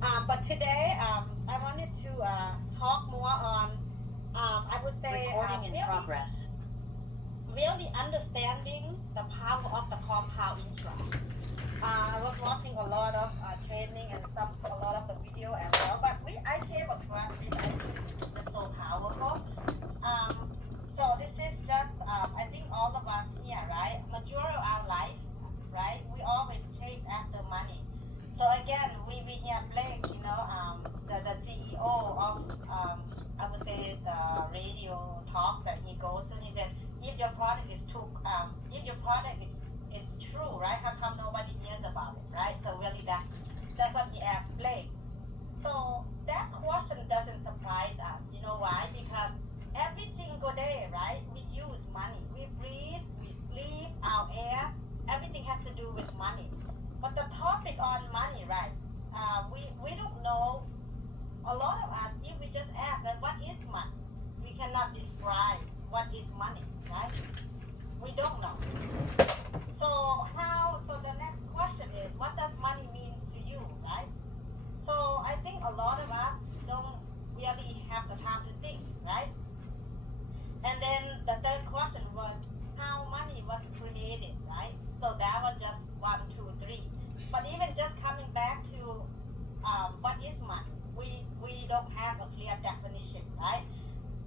But today, I wanted to talk more on, I would say, Recording in really, progress. really understanding the power of the compound interest. I was watching a lot of training and a lot of the video as well. But I came across this. I think this is just so powerful. Um, so this is just, I think all of us here, right? Majority of our life, right? We always chase after money. So again, we hear Blake, the CEO of, I would say the radio talk that he goes to. He said, if your product is if your product is true, right? How come nobody hears about it, right? So really, that's what he asked Blake. So that question doesn't surprise us. You know why? Because every single day, right, we use money. We breathe, we sleep, our air, everything has to do with money. But the topic on money, right? We don't know. A lot of us, if we just ask that what is money, we cannot describe what is money, right? We don't know. So the next question is, what does money mean to you, right? So I think a lot of us don't really have the time to think, right? And then the third question was how money was created, right? So that was just one, two, three. But even just coming back to what is money, we don't have a clear definition, right?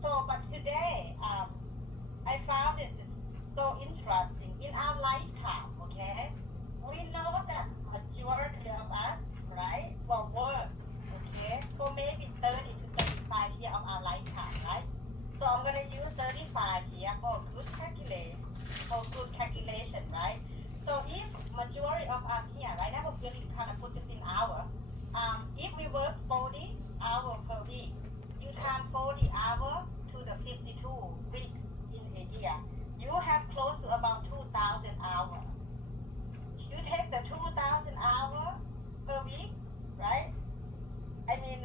So, but today, I found this is so interesting. In our lifetime, okay, we know that majority of us, right, will work, okay, for maybe 30 to 35 years of our lifetime, right? So I'm gonna use 35 years for good calculation, right? So if majority of us here, right, I will really kind of put this in hour. If we work 40 hours per week, you times 40 hours to the 52 weeks in a year, you have close to about 2,000 hours. You take the 2,000 hours per week, right? I mean,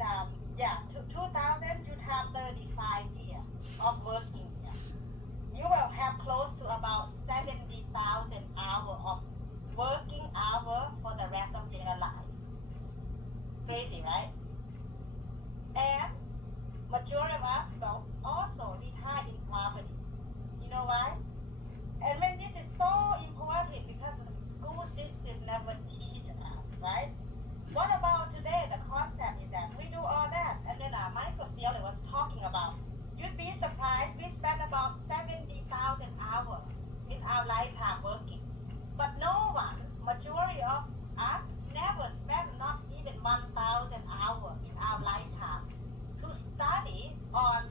yeah, 2,000 you times 35 years of working year. You will have close to about 70,000 hours of working hour for the rest of your life. Crazy, right? And majority of us will also retire in poverty. You know why? And when this is so important because the school system never teach us, right? What about today? The concept is that we do all that, and then Michael Sealy was talking about. You'd be surprised. We spend about 70,000 hours in our lifetime working, but no one, majority of us, never spend not even 1,000 hours in our lifetime to study on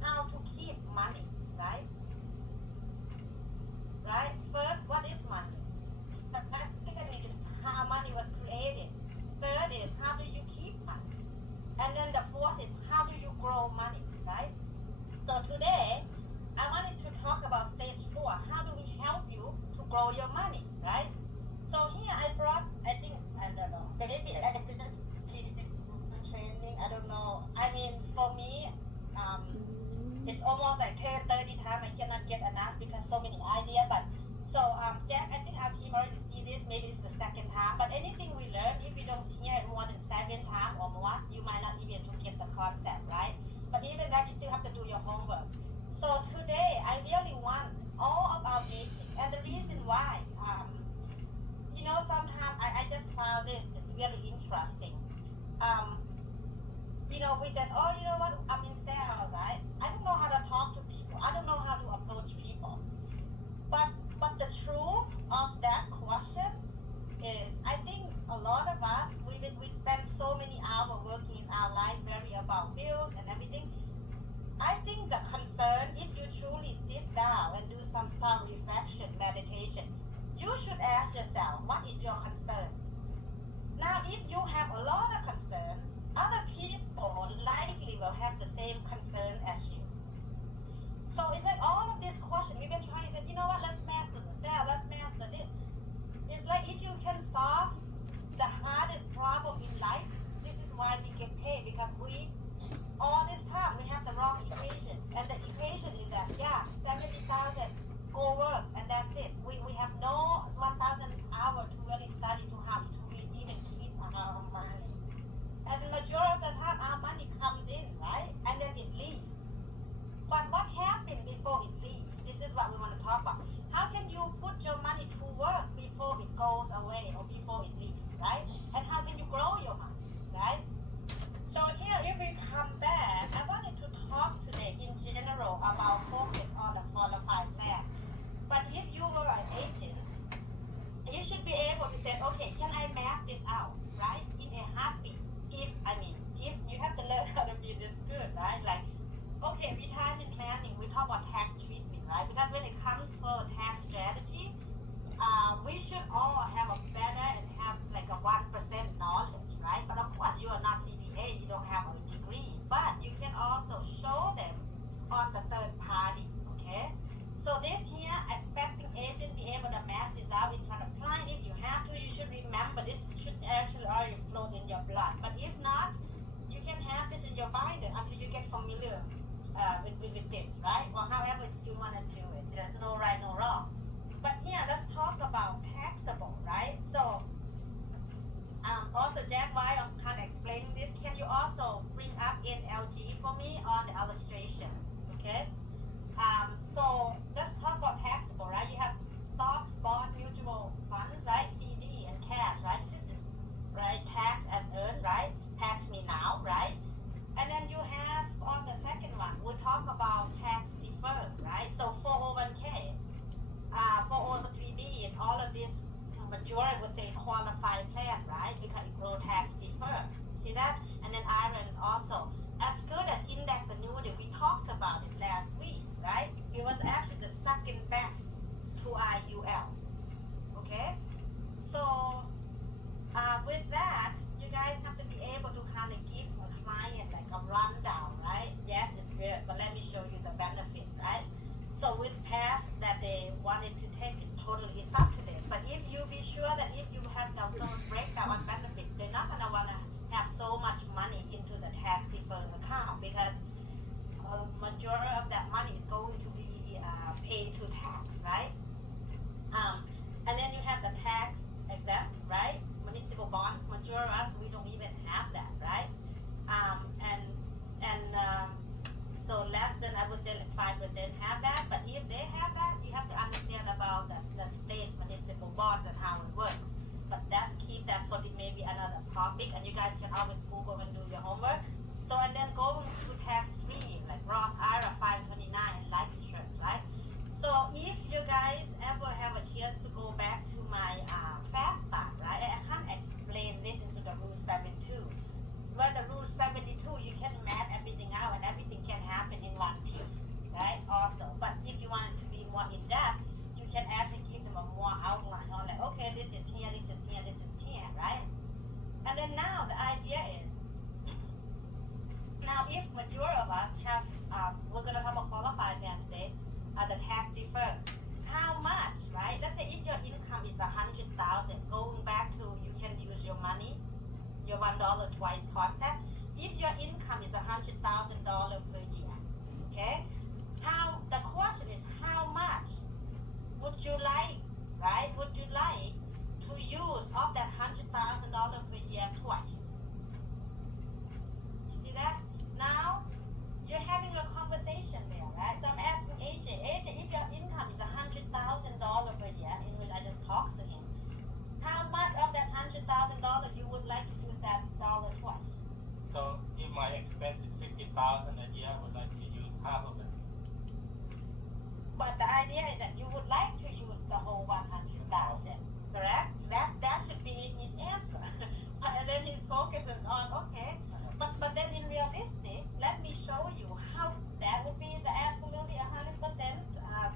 how to keep money, right? Right? First, what is money? The second is how money was created. Third is how do you keep money? And then the fourth is how do you grow money, right? So today, I wanted to talk about stage 4. How do we help you to grow your money, right? So here I brought, I think, I don't know, maybe I just did training, I don't know. I mean, for me, it's almost like 10, 30 times. I cannot get enough because so many ideas. But so, Jack, I think our team already see this. Maybe it's the second time. But anything we learn, if we don't hear it more than 7 times or more, you might not even to get the concept, right? But even that, you still have to do your homework. So today, I really want all of our meetings, and the reason why, sometimes I just found this is really interesting. Um, we said, oh, you know what, I'm in sales, right? I don't know how to talk to people. I don't know how to approach people. But the truth of that question is, I think a lot of us, we spend so many hours working in our life, very about bills and everything. I think the concern, if you truly sit down and do some self-reflection, meditation, you should ask yourself, what is your concern? Now, if you have a lot of concern, other people likely will have the same concern as you. So it's like all of this question, we've been trying to say, you know what, let's master that, let's master this. It's like if you can solve the hardest problem in life, this is why we get paid, because all this time, we have the wrong equation. And the equation is that, 70,000, go work, and that's it. We have no 1,000 hours to really study to how to even keep our money. happy if if you have to learn how to be this good, right? Like, okay, retirement planning, we talk about tax treatment, right? Because when it comes for tax strategy, we should all have a better and have like a 1% knowledge, right? But of course, you are not CPA, you don't have a degree, but you can also show them on the third party, okay? So this here, expecting agent be able to map this out in front of client. If you have to, you should remember this should actually already float in your blood. But if not, you can have this in your binder until you get familiar with this, right? Or however you want to do it. There's no right, no wrong. But here, let's talk about taxable, right? So, also Jack, while I'm kind of explaining this, can you also bring up NLG for me on the illustration, okay? So let's talk about taxable, right? You have stocks, bonds, mutual funds, right? CD and cash, right? This is right tax as earned, right? Tax me now, right? And then you have on the second one, we talk about tax deferred, right? So 401k. 403b and all of this, majority would say qualified plan, right? Because it grow tax deferred. See that? And then iron also. As good as index annuity, we talked about it last week, right? It was actually the second best to IUL. Okay? So with that, you guys have to be able to kind of give a client like a rundown, right? Yes, it's good, but let me show you the benefit, right? So with path that they wanted to take is totally, it's up to them. But if you be sure that if you have those breakdown on benefit, they're not gonna wanna have so much money into the tax deferred account because a majority of that money is going to be paid to tax, right? And then you have the tax exempt, right? Municipal bonds, majority of us, we don't even have that, right? So less than, I would say like 5% have that, but if they have that, you have to understand about the state municipal bonds and how it works. But let's keep that for maybe another topic, and you guys can always Google and do your homework. So, and then going to tax free, like Roth IRA 529 and life insurance, right? So if you guys ever have a chance to go back to my fast start, right? I can't explain this into the rule 72. Where the rule 72, you can map everything out and everything can happen in one piece, right? Also, but if you want it to be more in depth, you can actually give them a more outline on like, okay, this is here, this is here, this is here, right? And then now the idea is, now if majority of us have, we're gonna have a qualified plan today, the tax deferred. How much, right? Let's say if your income is 100,000, going back to you can use your money. Your $1 twice concept. If your income is $100,000 per year, okay? The question is how much would you like, right? Would you like to use of that $100,000 per year twice? You see that? Now you're having a conversation there, right? So I'm asking AJ, if your income is $100,000 per year, in which I just talked to him, how much of that $100,000 you would like to use that dollar twice? So if my expense is 50,000 a year, I would like to use half of it. But the idea is that you would like to use the whole 100,000, correct? That should be his answer. And then he's focusing on but then in realistic, let me show you how that would be the absolutely 100%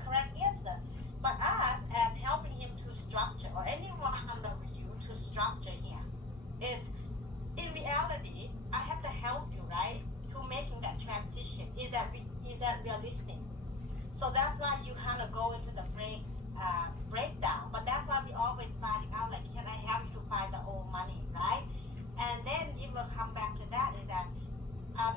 correct answer. But us as helping him to structure, or anyone under you to structure him, is in reality, I have to help you, right, to making that transition. Is that realistic? So that's why you kind of go into the breakdown. But that's why we always starting out like, can I help you to find the old money, right? And then it will come back to that is that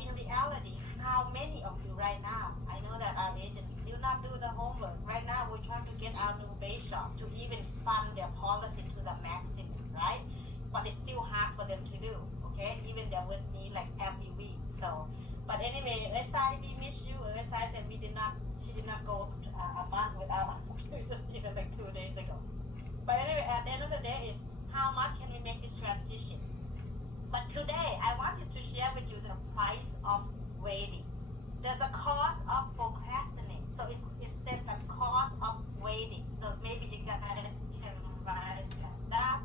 in reality, how many of you right now, I know that our agents do not do the homework. Right now, we're trying to get our new base shop to even fund their policy to the maximum, right? But it's still hard for them to do, okay? Even they're with me like every week. So, but anyway, SI, we miss you. SI said she did not go a month without even like 2 days ago. But anyway, at the end of the day is how much can we make this transition? But today, I wanted to share with you the price of waiting. There's a cost of procrastinating. So it's the cost of waiting. So maybe you guys can write that down.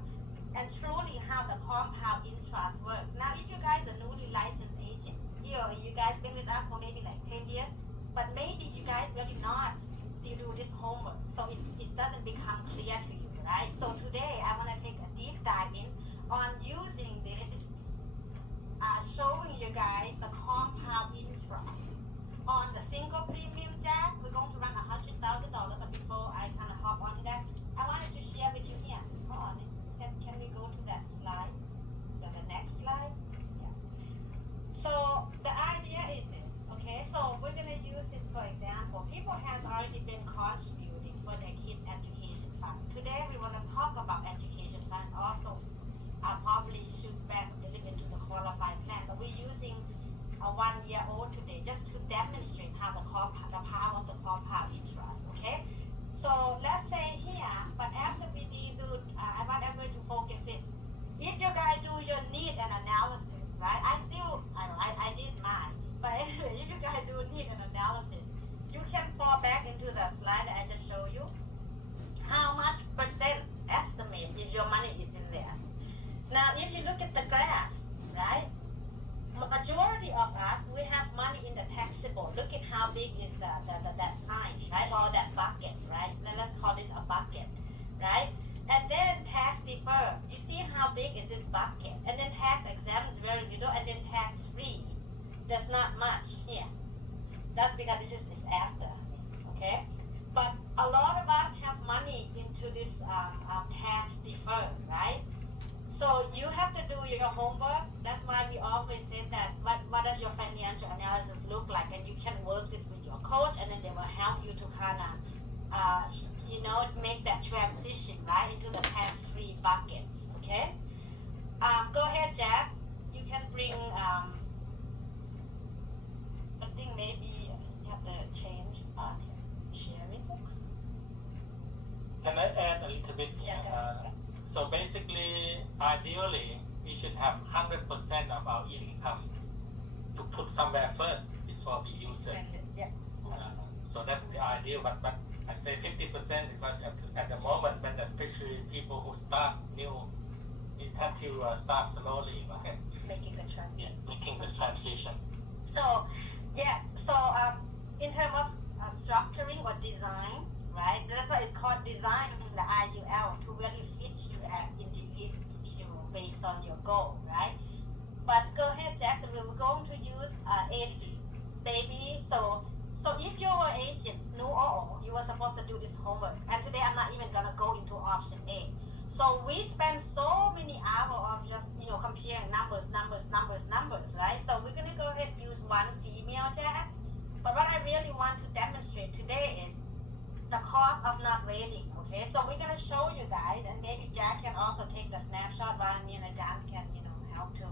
and truly how the compound interest work. Now, if you guys are newly licensed agent, you guys been with us for maybe like 10 years, but maybe you guys really not to do this homework, so it doesn't become clear to you, right? So today I want to take a deep dive in on using this, showing you guys the compound interest on the single premium jack. We're going to run $100,000, but before I kind of hop onto that, I wanted to share with you here. Hold on, can we go to that slide? The next slide? Yeah. So the idea is this, okay? So we're gonna use this for example. People has already been contributing for their kids' education fund. Today we want to talk about education fund also. I probably shoot back a little into the qualified plan, but we're using a 1-year-old today just to demonstrate how the power of the compound interest, okay? So let's say here, but after we do, I want everyone to focus it. If you guys do your need and analysis, right? I did mine, but anyway, if you guys do need an analysis, you can fall back into the slide that I just showed you. How much percent estimate is your money is in there? Now, if you look at the graph, right? Majority of us, we have money in the taxable. Look at how big is that sign, right? Or that bucket, right? Then let's call this a bucket, right? And then tax deferred. You see how big is this bucket? And then tax exempt is very little, and then tax free. There's not much here. That's because this is after, okay? But a lot of us have money into this tax deferred, right? So you have to do your homework. That's why we always say that what does your financial analysis look like, and you can work this with your coach, and then they will help you to kind of make that transition right into the tax-free buckets. Okay. Go ahead, Jack. You can bring. I think maybe you have to change sharing. Can I add a little bit? Yeah. So basically, ideally, we should have 100% of our income to put somewhere first before we use it. Yeah. So that's the ideal, but I say 50% because you have to, at the moment, when especially people who start new, you have to start slowly, right? Making the transition. Yeah, making the transition. So, yes. So, in terms of structuring or design, right? That's why it's called designing the IUL to really fit you as individual based on your goal, right? But go ahead, Jackson. We're going to use age, baby. So if you were agents, new or old, you were supposed to do this homework. And today I'm not even gonna go into option A. So we spend so many hours of just comparing numbers, right? So we're gonna go ahead and use one female Jack. But what I really want to demonstrate today is the cost of not waiting, okay? So we're gonna show you guys, and maybe Jack can also take the snapshot while me and Ajahn can, help to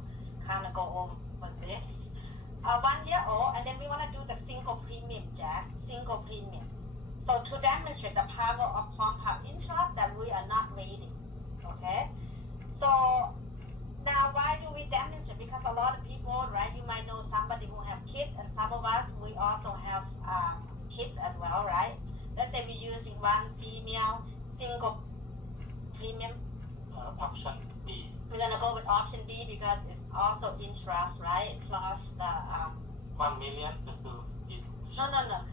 kind of go over this. 1 year old, and then we wanna do the single premium, Jack, single premium. So to demonstrate the power of compound interest that we are not waiting, okay? So now why do we demonstrate? Because a lot of people, right, you might know somebody who have kids, and some of us, we also have kids as well, right? Let's say we're using one female single premium. Option B. We're gonna go with option B because it's also interest, right? Plus the 1 million just to give. No.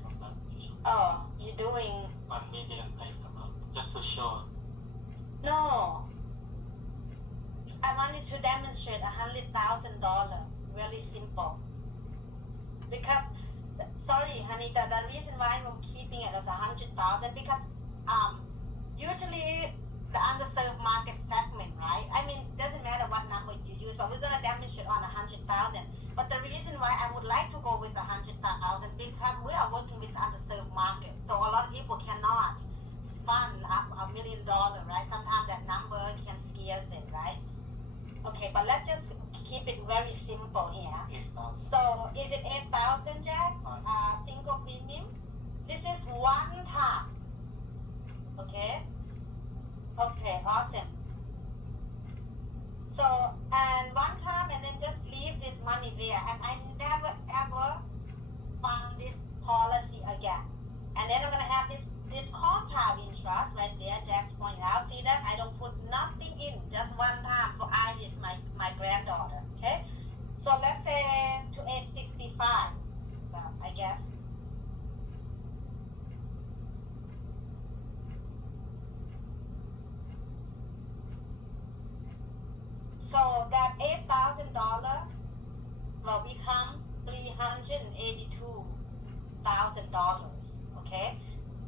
Oh, you're doing 1 million based amount just to show. No. I wanted to demonstrate $100,000. Really simple. Because sorry, honey, the reason why I'm keeping it as 100,000 because usually the underserved market segment, right? I mean, doesn't matter what number you use, but we're gonna demonstrate on 100,000. But the reason why I would like to go with 100,000 because we are working with the underserved market, so a lot of people cannot fund up $1 million, right? Sometimes that number can scare them, right? Okay, but let's just keep it very simple here. 8,000. So is it 8,000, Jack? Single premium. This is one time. Okay. Okay, awesome. So and one time, and then just leave this money there, and I never ever fund this policy again. And then I'm gonna have this this compound interest right there, Jack's pointing out, see that I don't put nothing in, just one time for Iris, my granddaughter, okay? So let's say to age 65, well, I guess. So that $8,000 will become $382,000, okay?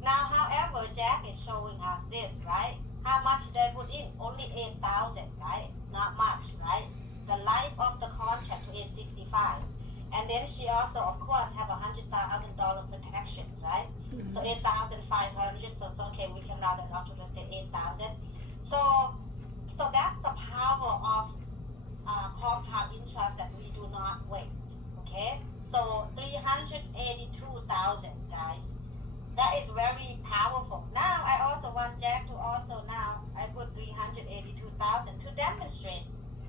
Now, however, Jack is showing us this, right? How much they put in? Only 8,000, right? Not much, right? The life of the contract to age 65. And then she also, of course, have $100,000 protections, right? So 8,500. So it's okay. We can round it up to let's say 8,000. So that's the power of compound interest that we do not wait. Okay. So 382,000, guys. That is very powerful. Now I also want Jack to also now I put 382,000 to demonstrate.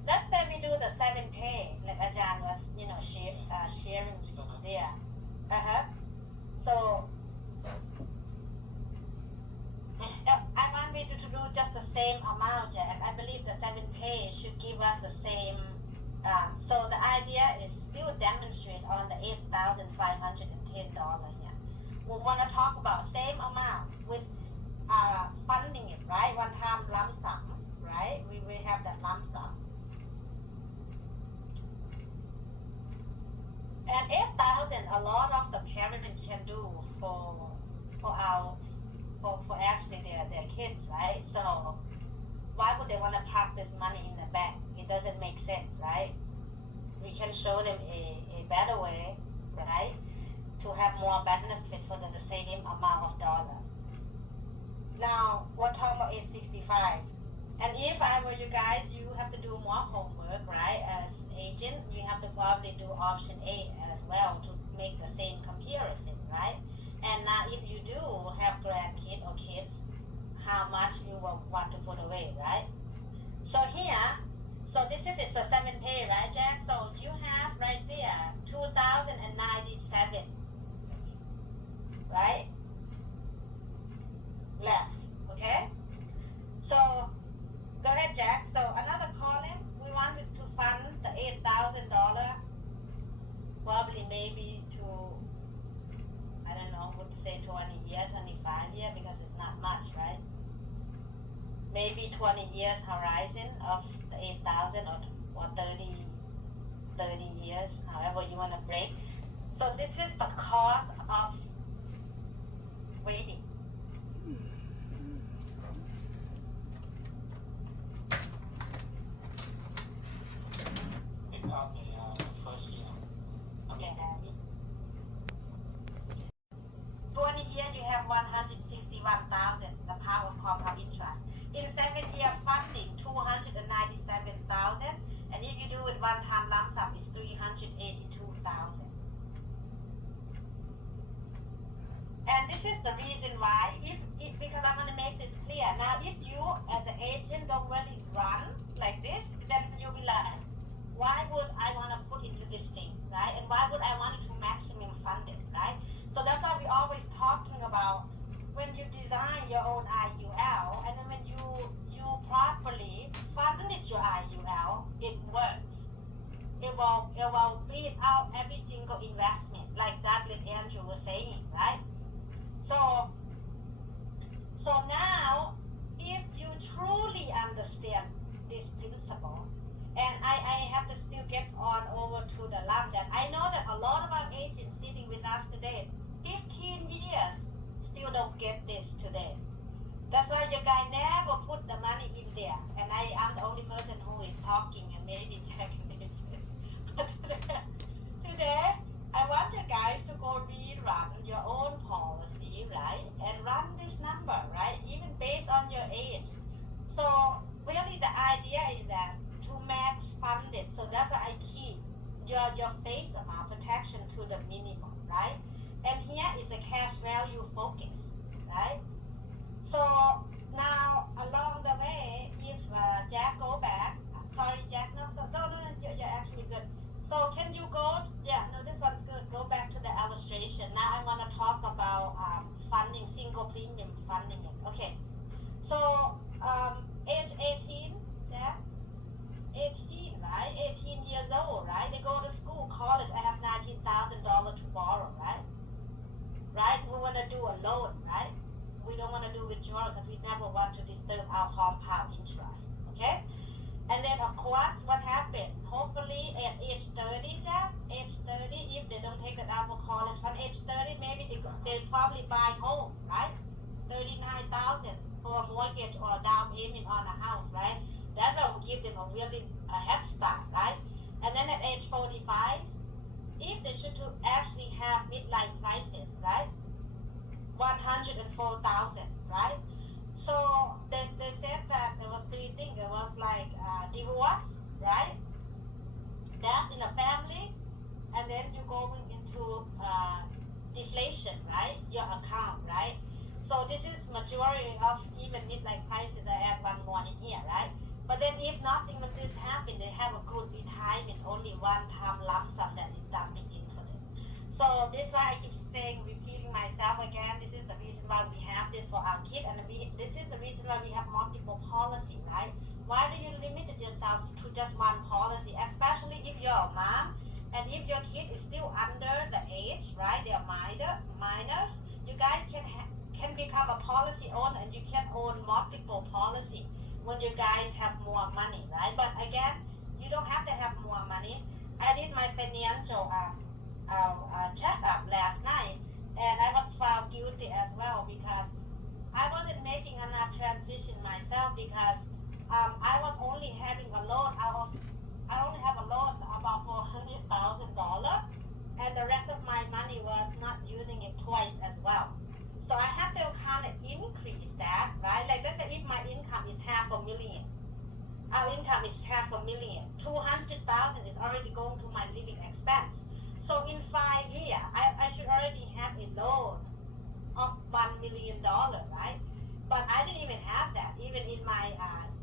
Let's say we do the 7K, like Ajahn was, sharing there. So I want me to do just the same amount, Jack. I believe the 7K should give us the same. So the idea is still demonstrate on the $8,510 here. We want to talk about same amount with funding it, right? One time lump sum, right? We will have that lump sum. And 8,000, a lot of the parents can do for actually their kids, right? So why would they want to park this money in the bank? It doesn't make sense, right? We can show them a better way, right? To have more benefit for the same amount of dollar. Now, we're talking about age 65. And if I were you guys, you have to do more homework, right? As agent, you have to probably do option A as well to make the same comparison, right? And now if you do have grandkids or kids, how much you will want to put away, right? So here, so this is the 7K, right, Jack? So you have right there 2,097, right? Less, okay? So go ahead, Jack. So another column, we wanted to fund the $8,000, probably maybe to, I don't know, would say 20 years, 25 years, because it's not much, right? Maybe 20 years horizon of the 8,000 or 30 years, however you want to break. So this is the cost of waiting. Pick up the first year. Okay. 20 years you have 161,000, the power of compound interest. In 7-year funding, 297,000, and if you do it one time lump sum, it's 382,000. And this is the reason why, because I'm going to make this clear. Now, if you as an agent don't really run like this, then you'll be like, why would I want to put into this thing, right? And why would I want it to maximum fund it, right? So that's why we're always talking about when you design your own IUL, and then when you properly funded your IUL, it works. It will beat out every single investment, like Douglas Andrew was saying, right? So now, if you truly understand this principle, and I have to still get on over to the lump that I know that a lot of our agents sitting with us today, 15 years, still don't get this today. That's why your guy never put the money in there, and I'm the only person who is talking and maybe checking it. But today, I want you guys to go rerun your own policy, right? And run this number, right? Even based on your age. So really the idea is that to max fund it. So that's why I keep your face amount protection to the minimum, right? And here is the cash value focus, right? So now along the way, if Jack go back, sorry Jack, no, you're actually good. So can you go, yeah, no, this one's good. Go back to the illustration. Now I want to talk about funding single single premium funding it. Okay. So age 18, yeah, 18, right? 18 years old, right? They go to school, college. I have $19,000 to borrow, right? Right? We want to do a loan, right? We don't want to do withdrawal because we never want to disturb our compound interest. Okay? And then of course, what happened? Hopefully at age 30, yeah, age 30, if they don't take it out for college, at age 30, maybe they probably buy home, right? 39,000 for a mortgage or a down payment on a house, right? That will give them a head start, right? And then at age 45, if they should to actually have midlife crisis, right? 104,000, right? So they said that there was three things. There was like divorce, right? Death in a family, and then you going into deflation, right? Your account, right? So this is majority of even midlife crisis. I add one more in here, right? But then if nothing like this happen, they have a good retirement, only one-time lump sum that is dumping in for them. So this is why I keep saying, repeating myself again, this is the reason why we have this for our kids, and this is the reason why we have multiple policy, right? Why do you limit yourself to just one policy, especially if you're a mom, and if your kid is still under the age, right? They are minors. You guys can become a policy owner, and you can own multiple policy when you guys have more money, right? But again, you don't have to have more money. I did my financial checkup last night, and I was found guilty as well because I wasn't making enough transition myself because I was only having a loan. I only have a loan about $400,000, and the rest of my money was not using it twice as well. So I have to kind of increase that, right? Like let's say if my income is $500,000, our income is $500,000, 200,000 is already going to my living expense. So in 5 years, I should already have a loan of $1 million, right? But I didn't even have that, even in my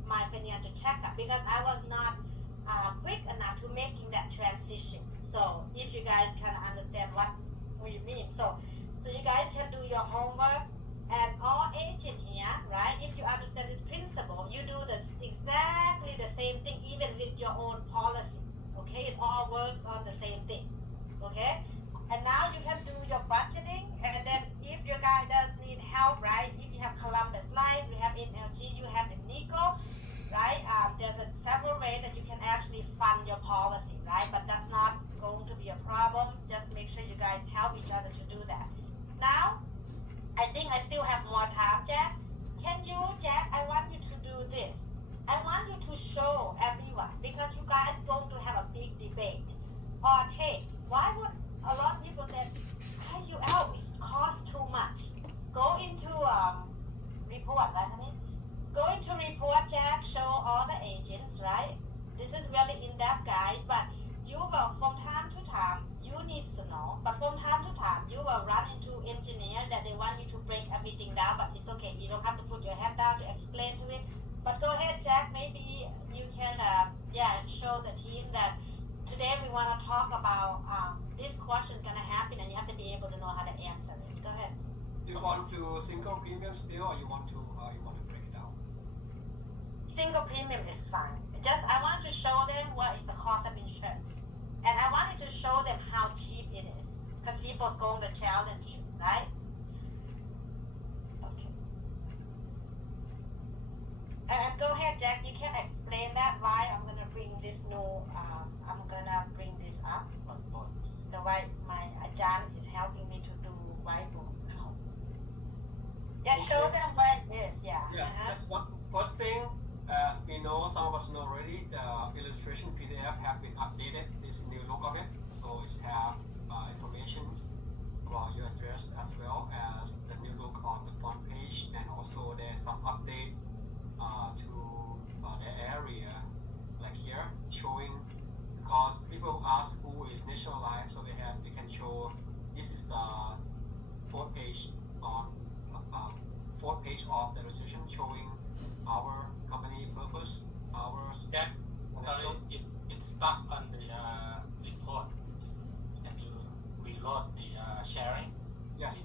my financial checkup, because I was not quick enough to making that transition. So if you guys can understand what we mean, so you guys can do your homework, and all agent here, right? If you understand this principle, you do exactly the same thing, even with your own policy. Okay, it all works on the same thing. Okay, and now you can do your budgeting, and then if your guy does need help, right? If you have Columbus Life, you have NLG, you have Nico, right? There's several ways that you can actually fund your policy, right? But that's not going to be a problem. Just make sure you guys help each other to do that. Now, I think I still have more time, Jack. Can you, Jack? I want you to do this. I want you to show everyone, because you guys going to have a big debate on, hey, why would a lot of people say IUL costs too much? Go into report, right, honey? Go into report, Jack, show all the agents, right? This is really in-depth, guys, but you will, from time to time, you need to know, but from time to time, you will run into engineer that they want you to break everything down, but it's okay. You don't have to put your head down to explain to it. But go ahead, Jack, maybe you can, show the team that today we want to talk about this question is going to happen, and you have to be able to know how to answer it. Go ahead. You want to single premium still, or you want to break it down? Single premium is fine. Just I want to show them what is the cost of insurance, and I wanted to show them how cheap it is, because people's going to challenge you, right? Okay. And go ahead, Jack. You can explain that why I'm gonna bring this new. I'm gonna bring this up. The way my Ajahn is helping me to do whiteboard now. Yeah, okay. Show them where it is. Yeah. Yes. Just one first thing. As we know, some of us know already, the illustration PDF have been updated. This new look of it, so it have information about your address as well as the new look on the front page, and also there's some update to the area, like here, showing, because people ask who is National Life, so they can show. This is the fourth page of the illustration showing our company purpose, our step. Sorry, it's stuck on the report. Can you reload the sharing? Yes.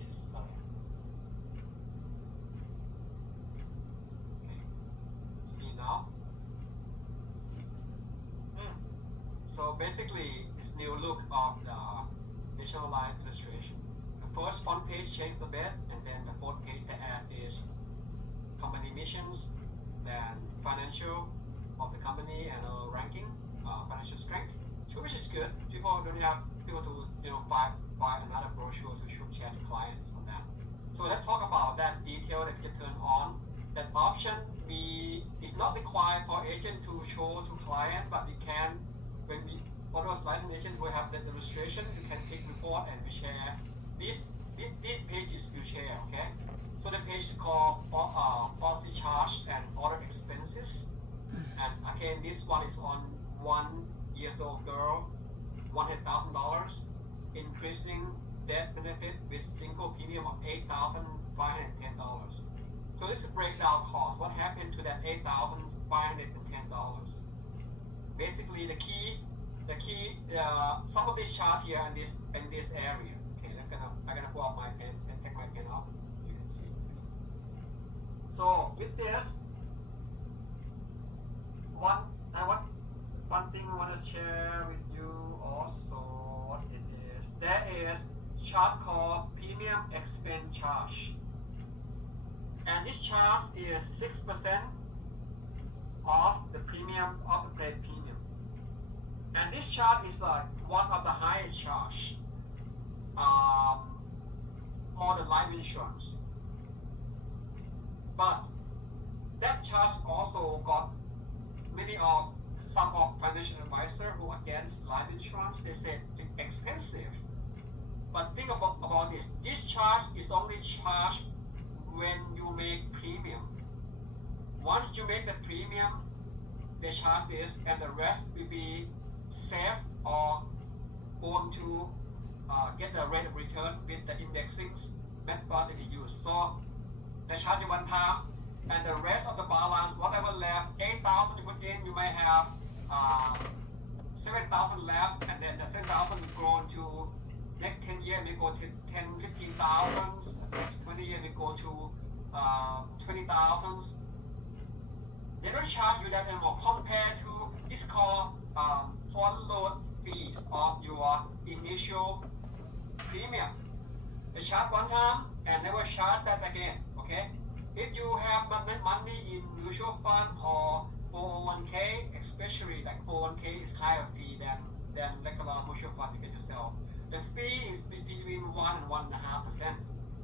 It's Sorry. Okay. See now? So basically, it's new look of the National Life illustration. The first front page changed a bit, and then the fourth page they add is company missions, then financial of the company and ranking, financial strength, so which is good. People don't have people to buy another brochure to share to clients on that. So let's talk about that detail that can turn on. That option is not required for agent to show to client, but we can, when we for those licensed agents will have that illustration, you can click report and we share these pages you share, okay? So the page is called policy charge and other expenses. And again, this one is on 1 year old girl, $100,000, increasing death benefit with single premium of $8,510. So this is breakdown cost. What happened to that $8,510? Basically, the key, some of this chart here in this area. Okay, I'm gonna pull out my pen and take my pen off. You can see. So with this, one thing I want to share with you also what it is. There is chart called premium expense charge, and this charge is 6% of the premium of the paid premium. And this chart is one of the highest charge for the life insurance. But that charge also got some of financial advisor who against life insurance. They said it's expensive. But think about this. This charge is only charged when you make premium. Once you make the premium, they charge this, and the rest will be safe or going to get the rate of return with the indexing method that we use. So they charge you one time, and the rest of the balance, whatever left, 8,000 you put in, you may have 7,000 left, and then the 7,000 will grow to next 10 years we go to 15,000. Next 20 years we go to 20,000. They don't charge you that anymore compared to it's called front load fees of your initial premium. They charge one time and never charge that again. Okay. If you have money in mutual fund or 401k, especially like 401k is higher fee than regular mutual fund you get yourself. The fee is between 1 and 1.5%.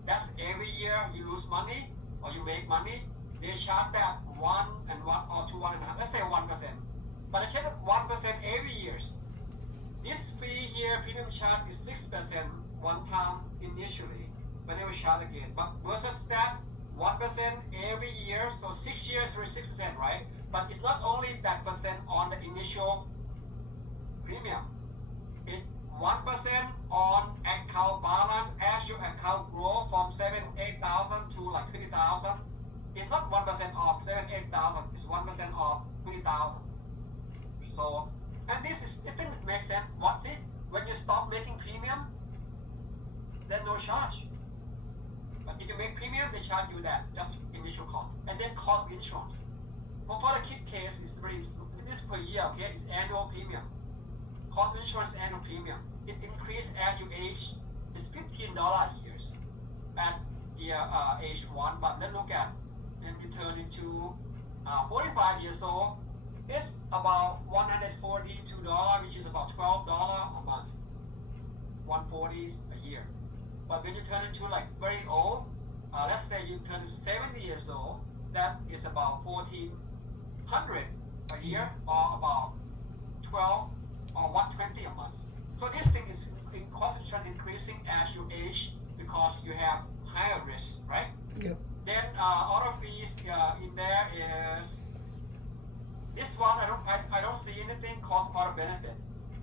That's every year you lose money or you make money, they charge that 1 or 2, 1.5. Let's say 1%. But they charge 1% every year. This fee here, premium charge is 6% one time initially, but they will charge again. But versus that 1% every year, so 6 years for 6%, right? But it's not only that percent on the initial premium. It's 1% on account balance as your account grow from 7,000-8,000 to like 20,000. It's not 1% of 7,000-8,000. It's 1% of 20,000. So, and this thing makes sense. What's it? When you stop making premium, then no charge. But if you make premium, they charge you that just initial cost, and then cost of insurance. For the kid case, it's this per year. Okay, it's annual premium. Cost of insurance annual premium. It increases as you age. It's $15 a year at the age 1. But let's look at when you turn into 45 years old. It's about $142, which is about $12 a month. 140 a year. But when you turn into like very old, let's say you turn to 70 years old, that is about $1,400 a year, or about 12 or 120 a month. So this thing is in cost insurance increasing as you age because you have higher risk, right? Yep. Then other fees in there is this one. I don't see anything cost other benefit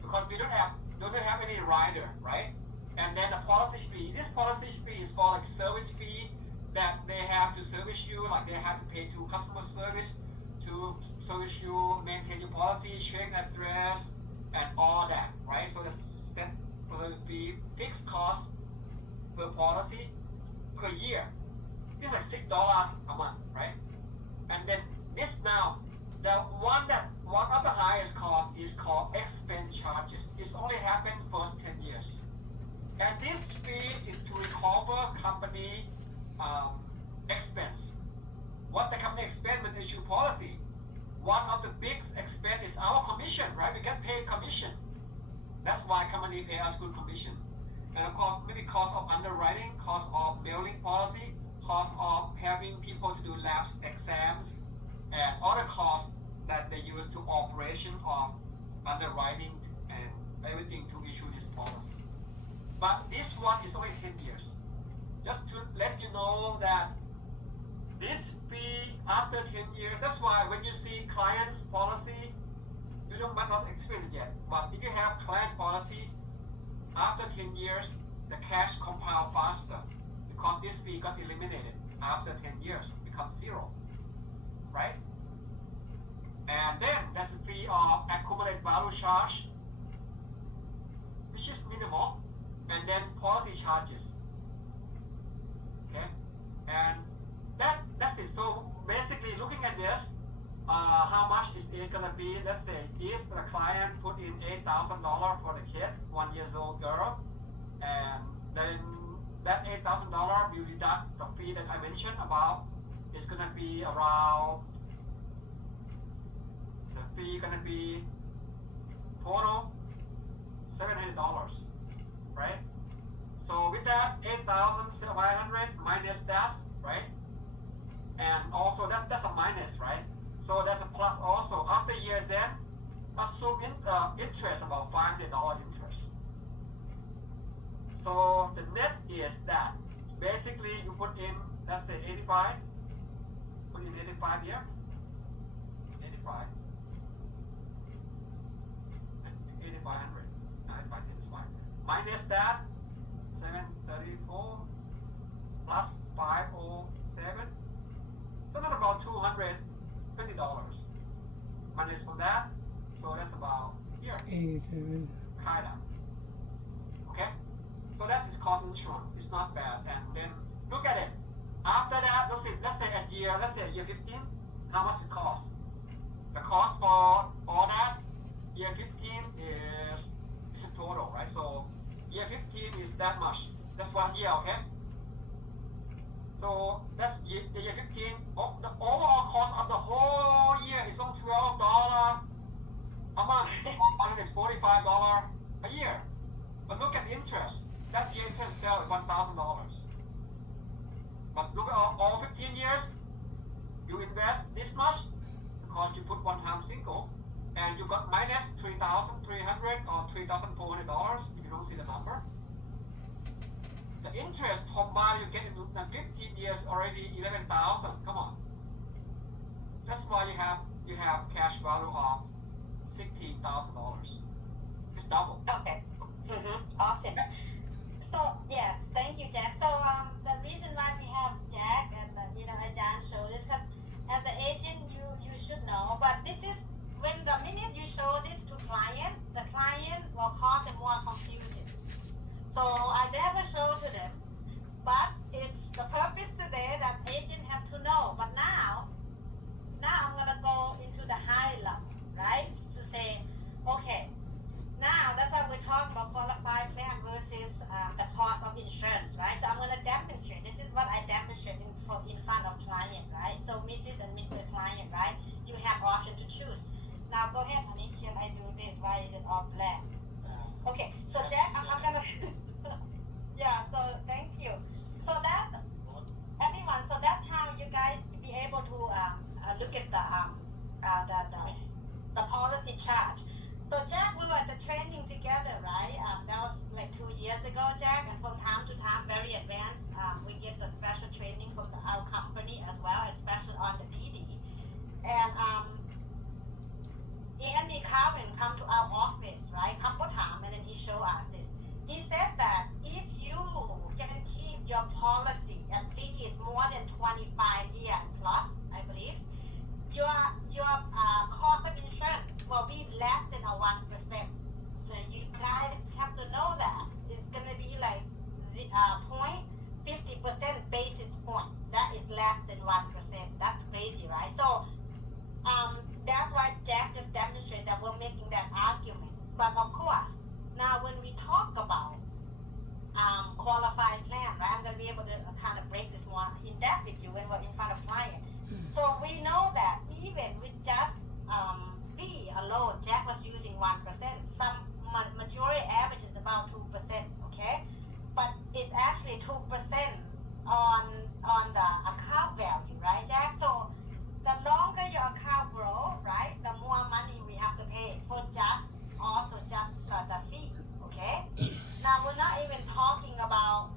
because we don't have any rider, right? And then the policy fee. This policy fee is for like service fee that they have to service you, like they have to pay to customer service to service you, maintain your policy, change address, and all that, right? So the set will be fixed cost per policy per year. It's like $6 a month, right? And then this now, the one of the highest cost is called expense charges. It's only happened first 10 years. And this fee is to recover company expense. What the company expense when they issue policy? One of the big expense is our commission, right? We get paid commission. That's why company pay us good commission. And of course, maybe cost of underwriting, cost of mailing policy, cost of having people to do labs exams, and other costs that they use to operation of underwriting and everything to issue this policy. But this one is only 10 years. Just to let you know that this fee after 10 years, that's why when you see client's policy, you might not experience it yet. But if you have client policy, after 10 years, the cash compound faster because this fee got eliminated after 10 years, becomes zero, right? And then there's the fee of accumulated value charge, which is minimal, and then policy charges. Okay, and that's it. So basically, looking at this, how much is it gonna be? Let's say if the client put in $8,000 for the kid, 1 year old girl, and then that $8,000 will deduct the fee that I mentioned about. It's gonna be around. The fee gonna be total $700, right? So with that 8,500 minus that, right? And also that's a minus, right? So that's a plus also. After years then, assume interest about $500 interest. So the net is that basically you put in, let's say 85, put in 85 here, 85. 8,500. No, it's fine. It's fine. Minus that 734 plus 507. So that's about $220. Minus from that, so that's about here. 87. Kinda. Okay. So that's its cost insurance. It's not bad. And then look at it. After that, let's say at year 15, how much it costs? The cost for all that. Year 15 is a total, right? So year 15 is that much. That's 1 year, okay? So that's the year 15. The overall cost of the whole year is on $12 a month, $145 a year. But look at the interest. That year interest itself is $1,000. But look at all 15 years, you invest this much because you put one time single. And you got minus $3,300 or $3,400 if you don't see the number. The interest combined you get in 15 years already 11,000. Come on. That's why you have cash value of $16,000. It's double. Okay. Awesome. So yes, thank you, Jack. So the reason why we have Jack and Ajahn show this because as an agent you should know, but this is when the minute you show this to client, the client will cause them more confusion. So I never show to them, but it's the purpose today that agent have to know. But now I'm gonna go into the high level, right? To say, okay, now that's why we're talking about qualified plan versus the cost of insurance, right? So I'm gonna demonstrate. This is what I demonstrate in front of client, right? So Mrs. and Mr. Client, right? You have option to choose. Now go ahead, honey. Should I do this? Why is it all black? Okay, so Jack, I'm gonna. Yeah. So thank you. So that everyone. So that's how you guys be able to look at the policy chart. So Jack, we were at the training together, right? That was like 2 years ago, Jack. And from time to time, very advanced. We get the special training from our company as well, especially on the PD. And Andy Carvin come to our office, right? Couple times, and then he showed us this. He said that if you can keep your policy at least more than 25 years plus, I believe, your cost of insurance will be less than 1%. So you guys have to know that it's gonna be like the 50% basis point. That is less than 1%. That's crazy, right? So that's why Jack just demonstrated that we're making that argument. But of course, now when we talk about qualified plan, right? I'm going to be able to kind of break this more in depth with you when we're in front of client. So we know that even with just fee alone, Jack was using 1%. Some majority average is about 2%, okay? But it's actually 2% on the account value, right, Jack? So the longer your account grow, right, the more money we have to pay for just the fee, okay? Now we're not even talking about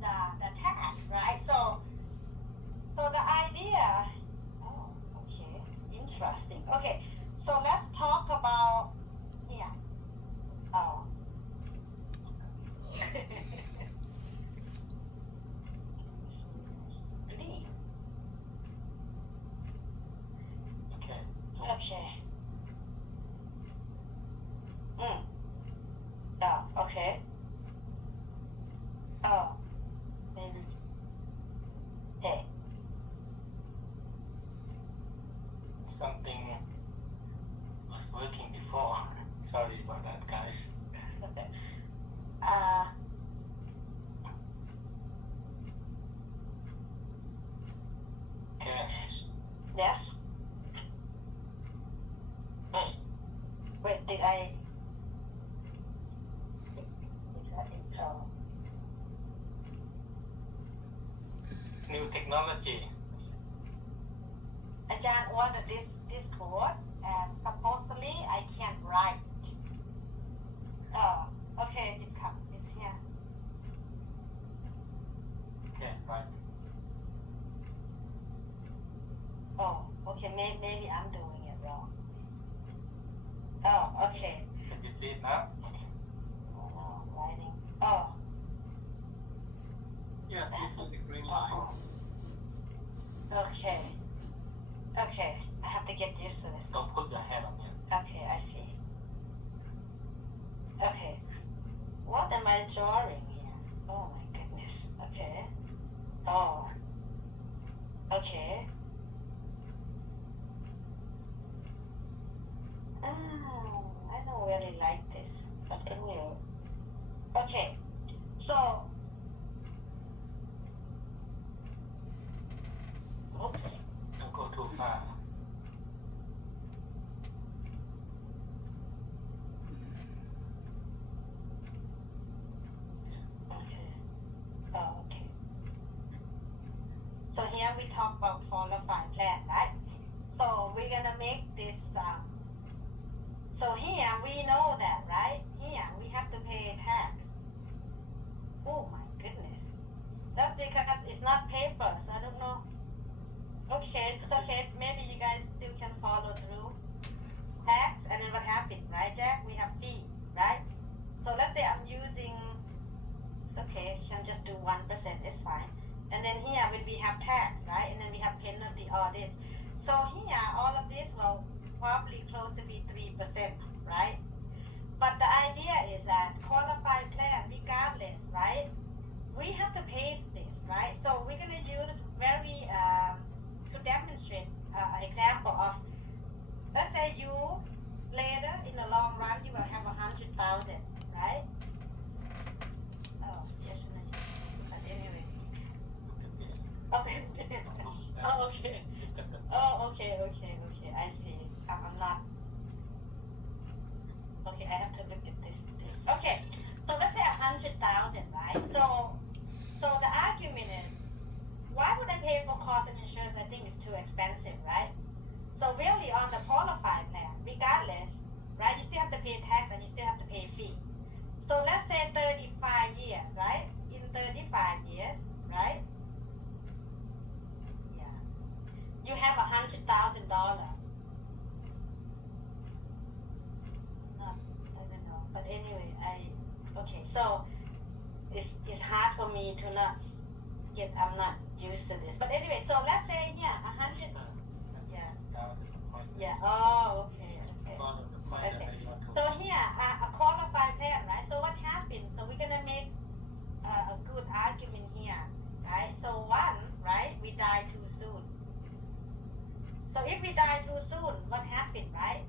the tax, right? So the idea, oh, okay, interesting. Okay, so let's talk about here. Oh. Leave. Okay. Okay. Oh, okay. Oh, maybe. Hey. Something was working before. Sorry about that, guys. Okay. Okay. Yes. Wait, did I? Oh. New technology. Ajahn ordered this board, and supposedly I can't write it. Oh, okay, it's here. Okay, right. Oh, okay, maybe I'm doing it wrong. Oh, okay. Can you see it now? Okay. Oh, no, writing. Oh, Yes, this is the green line. okay. Okay, I have to get used to this. Don't put your hand on it. Okay, I see. Okay. What am I drawing here? Oh my goodness. Okay. Oh. Okay. I don't really like this, but anyway. Okay. So. Oops. Don't go too far. Okay. Oh, okay. So here we talk about qualified plan, right? So we're gonna make this. So here we know that, right? Here we have to pay tax. Oh my goodness. That's because it's not paper, so I don't know. Okay, it's okay. Maybe you guys still can follow through. Tax, and then what happened, right, Jack? We have fee, right? So let's say I'm using. It's okay. You can just do 1%. It's fine. And then here we have tax, right? And then we have penalty, all this. So here, all of this will probably close to be 3%, right? But the idea is that qualified plan, regardless, right? We have to pay this, right? So we're gonna use very to demonstrate example of, let's say you later in the long run you will have 100,000, right? Oh, I shouldn't use this, but anyway. Look at this. Okay. Oh, okay. Look at the Oh, okay. I see. I'm not. Okay, I have to look at this. Okay, so let's say 100,000, right? So the argument is, why would I pay for cost of insurance? I think it's too expensive, right? So really, on the qualified plan, regardless, right? You still have to pay tax and you still have to pay fee. So let's say 35 years, right? In 35 years, right? You have $100,000. No, I don't know. But anyway, okay. So it's hard for me to not get. I'm not used to this. But anyway, so let's say 100. Yeah. Now this is the point. Yeah. Oh, okay. One of the point Okay. that you want to. So here, a qualified plan, right? So what happens? So we're gonna make a good argument here. right? So one, right, we die too soon. So if we die too soon, what happened, right?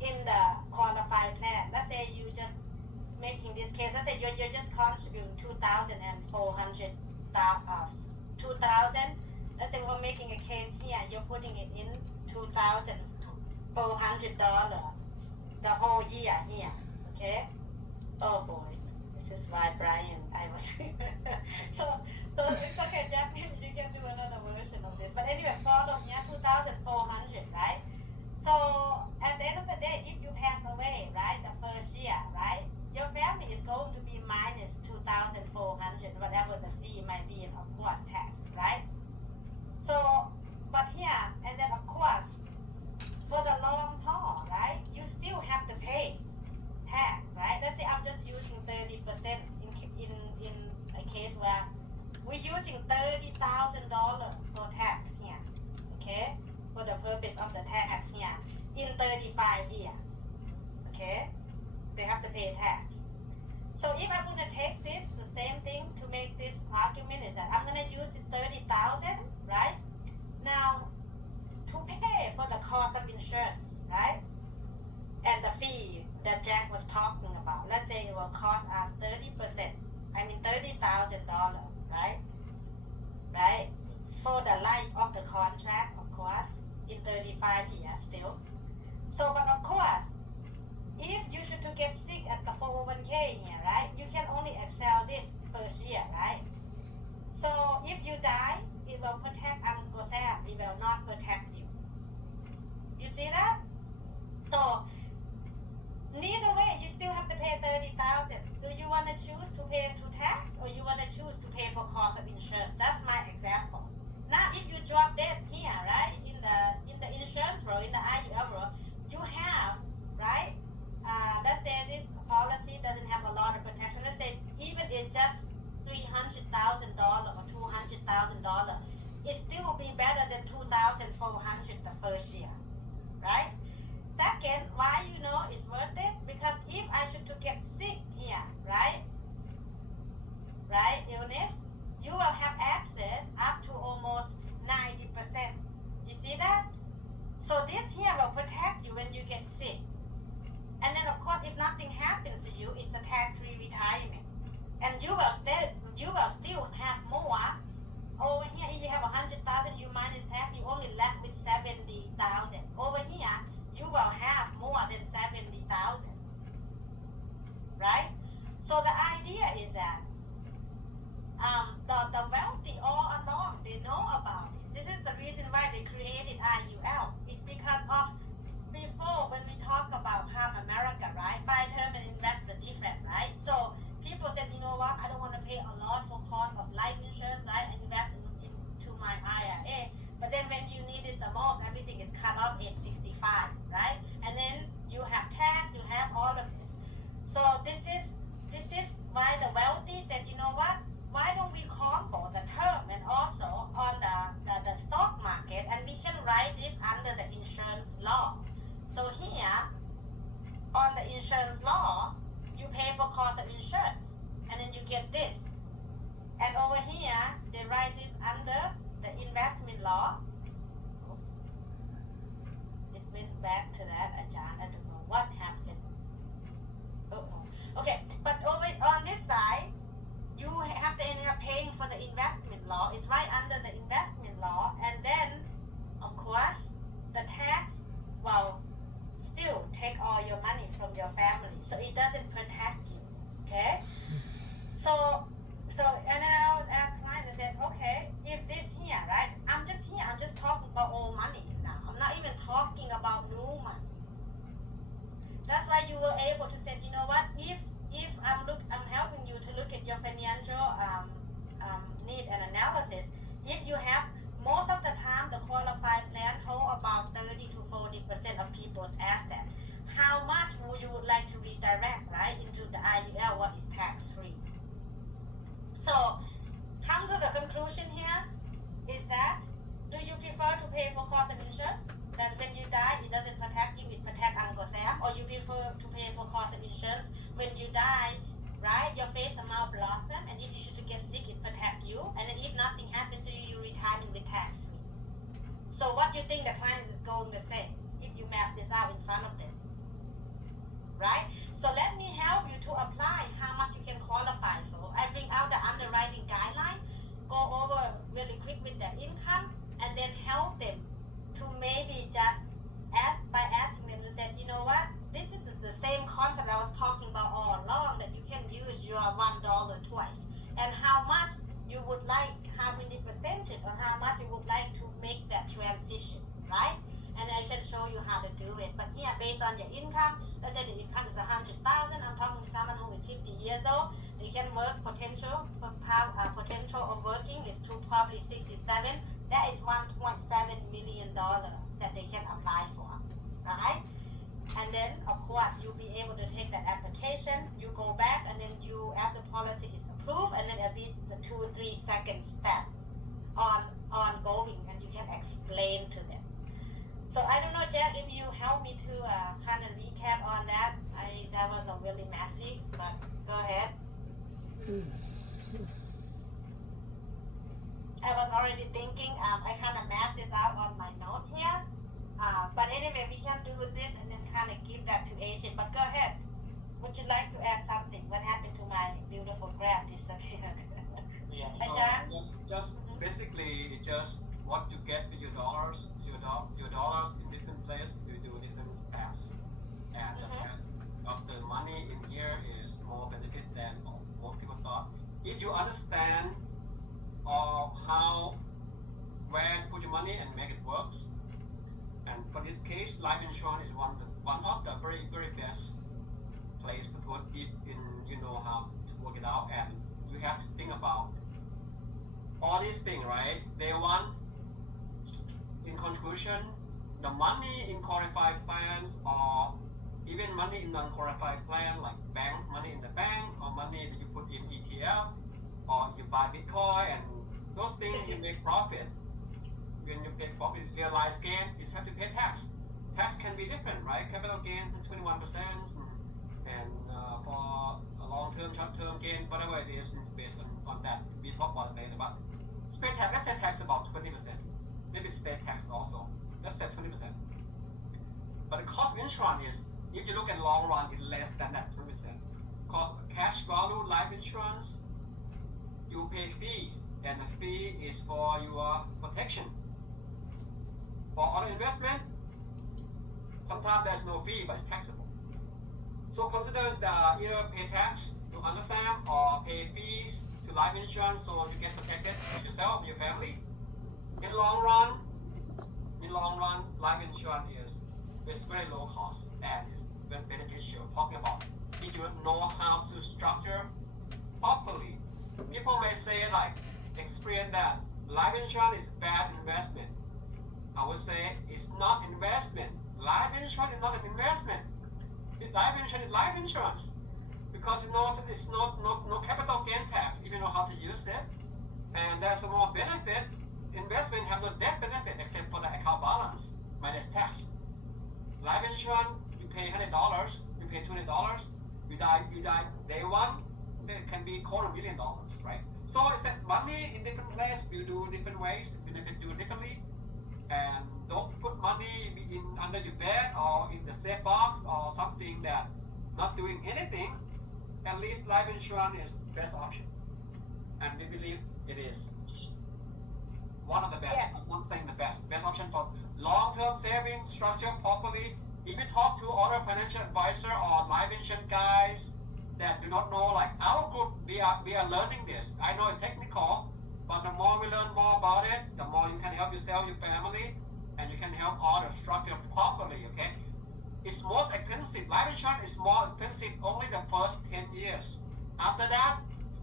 In the qualified plan, let's say you just making this case, let's say you're just contributing 2,000, let's say we're making a case here, you're putting it in $2,400 the whole year here, okay? Oh boy, this is why Brian, I was so it's okay, Jack, you can do another version of this. But anyway, follow here, 2,400, right? So at the end of the day, if you pass away, right, the first year, right, your family is going to be minus 2,400, whatever the fee might be, and of course tax, right? So, but here, and then of course, for the long haul, right, you still have to pay tax, right? Let's say I'm just using 30% in a case where we're using $30,000 for tax here, okay? For the purpose of the tax here in 35 years, okay? They have to pay tax. So if I'm gonna take this, the same thing to make this argument is that I'm gonna use the 30,000, right? Now, to pay for the cost of insurance, right? And the fee that Jack was talking about, let's say it will cost us 30%, $30,000, right? Right? For the life of the contract, of course, in 35 years still. So, but of course, if you should to get sick at the 401k here, right? You can only excel this first year, right? So if you die, it will protect Uncle Sam. It will not protect you. You see that? So neither way, you still have to pay 30,000. Do you want to choose to pay to tax, or you want to choose to pay for cost of insurance? That's my example. Now, if you drop dead here, right, in the insurance world, in the IUL world, you have, right? Let's say this policy doesn't have a lot of protection. Let's say even it's just $300,000 or $200,000, it still will be better than 2,400 the first year, right? Second, why you know it's worth it? Because if I should to get sick here, right, illness, you will have access up to almost 90%. You see that? So this here will protect you when you get sick. And then of course, if nothing happens to you, it's a tax-free retirement. And you will still have more. Over here, if you have 100,000, you minus tax, you only left with 70,000. Over here, you will have more than 70,000. Right? So the idea is that the wealthy all along, they know about it. This is the reason why they created IUL. It's because of before, when we talk about Palm America, right, buy term and invest the different, right? So people said, you know what, I don't want to pay a lot for cost of life insurance, right? I invest into my IRA. But then when you need it the most, everything is cut off at 65, right? And then you have tax, you have all of this. So this is why the wealthy said, you know what, why don't we combo the term and also on the stock market, and we can write this under the insurance law. So here, on the insurance law, you pay for cost of insurance, and then you get this. And over here, they write this under the investment law. Oops. It went back to that, Ajahn. I don't know what happened. Okay, but over on this side, you have to end up paying for the investment law. It's right under the investment law, and then, of course, the tax, well, still take all your money from your family, so it doesn't protect you, okay? So and then I was asked clients, I said, okay, if this here, right, I'm just talking about old money now. I'm not even talking about new money. That's why you were able to say, you know what, if I'm helping you to look at your financial need and analysis, if you have, most of the time, the qualified plan hold about 30 to 40% of people's assets. How much would you like to redirect, right, into the IUL, what is tax-free? So, come to the conclusion here is that, do you prefer to pay for cost of insurance? That when you die, it doesn't protect you, it protects Uncle Sam? Or you prefer to pay for cost of insurance? When you die, right? Your face amount blossom, and if you should get sick, it protect you. And then if nothing happens to you, you retirement with tax free. So what do you think the client is going to say if you map this out in front of them, right? So let me help you to apply how much you can qualify for. I bring out the underwriting guideline, go over really quick with their income, and then help them to maybe just asking them to say, you know what, this is the same concept I was talking about all along, that you can use your $1 twice, and how much you would like, how many percentage, or how much you would like to make that transition, right? And I can show you how to do it. But here, based on your income, let's say the income is 100,000. I'm talking to someone who is 50 years old. They can work potential of working is to probably 67. That is $1.7 million that they can apply for, right? And then, of course, you'll be able to take that application. You go back, and then you, after policy is approved, and then it'll be the 2 or 3 second step on ongoing, and you can explain to them. So I don't know, Jack, if you help me to kind of recap on that. That was a really messy, but go ahead. I was already thinking, I kind of mapped this out on my note here. But anyway, we can do this and then kind of give that to agent. But go ahead. Would you like to add something? What happened to my beautiful graph disappeared? Yeah. John? Just basically just what you get with your dollars in different places, you do different tax, and the tax of the money in here is more benefit than most people thought. If you understand where to put your money and make it works, and for this case, life insurance is one of the very best place to put it in. You know how to work it out, and you have to think about all these things, right? Day one, in conclusion, the money in qualified plans, or even money in non-qualified plan, like bank money in the bank, or money that you put in ETF, or you buy Bitcoin, and those things you make profit. When you get profit, realized gain, you have to pay tax. Tax can be different, right? Capital gain 21%, and for a long-term, short-term gain, whatever it is, based on that. We talk about it later, but state tax, let's say tax about 20%. Maybe state tax also. Let's say 20%. But the cost of insurance is, if you look at long run, it's less than that 20%. Cost of cash value life insurance, you pay fees, and the fee is for your protection. For other investment, sometimes there's no fee, but it's taxable. So consider that either pay tax to understand or pay fees to life insurance so you get protected for yourself and your family. In long run, life insurance is very low cost and is very beneficial. Talking about if you know how to structure properly. People may say experience that life insurance is bad investment. I would say it's not investment. Life insurance is not an investment. Life insurance is life insurance because it's no capital gain tax if you know how to use it, and there's more benefit. Investment have no debt benefit except for the account balance minus tax. Life insurance, you pay $100, you pay $20, you die day one, it can be $250,000, right? So it's that money in different places, you do different ways, you can do differently, and don't put money in under your bed or in the safe box or something that not doing anything. At least life insurance is best option, and we believe it is one of the best. Yes. I'm not saying the best option for long-term savings structure properly. If you talk to other financial advisor or life insurance guys that do not know, like our group, we are learning this. I know it's technical, but the more we learn more about it, the more you can help yourself, your family, and you can help others structure properly. Okay, it's most expensive. Life insurance is more expensive only the first 10 years. After that,